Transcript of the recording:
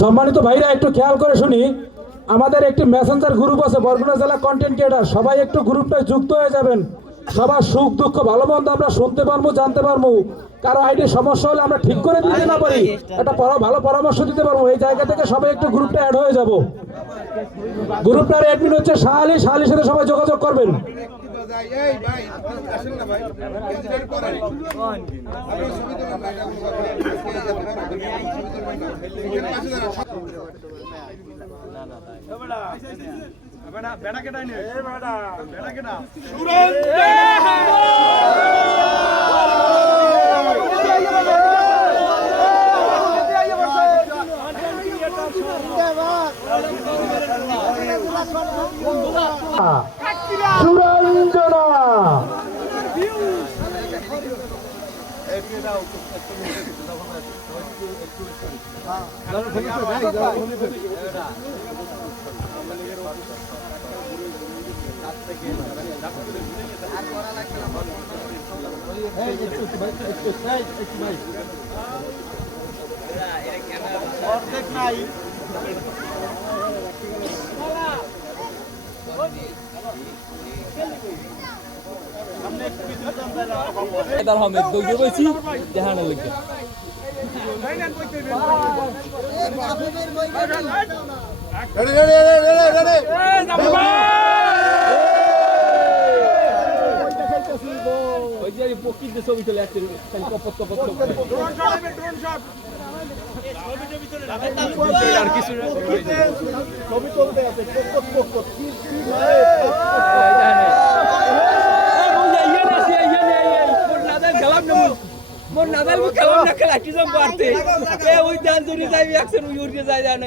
সম্মানিত ভাইরা একটু খেয়াল করে শুনি, আমাদের একটি মেসেঞ্জার গ্রুপ আছে বরগুনা জেলা কন্টেন্ট ক্রিয়েটার, সবাই একটু গ্রুপটায় যুক্ত হয়ে যাবেন। সবার সুখ দুঃখ ভালো মন্দ আমরা শুনতে পারবো, জানতে পারবো। কারো আইডি সমস্যা হলে আমরা ঠিক করে দিতে না পারি, একটা ভালো পরামর্শ দিতে পারবো। এই জায়গা থেকে সবাই একটু গ্রুপটা অ্যাড হয়ে যাব। গ্রুপটার অ্যাডমিন হচ্ছে শাহালি, শাহালির সাথে সবাই যোগাযোগ করবেন। সুরঞ্জনা অর্ধেক নাই ছবি চলে আসছে আর কিছু ছবি চলতে আছে মোর নাদাল খেলাম না খেলা কি জম পারতে ওই দান জুড়ে যাই অ্যাকশন উড়ে যায় না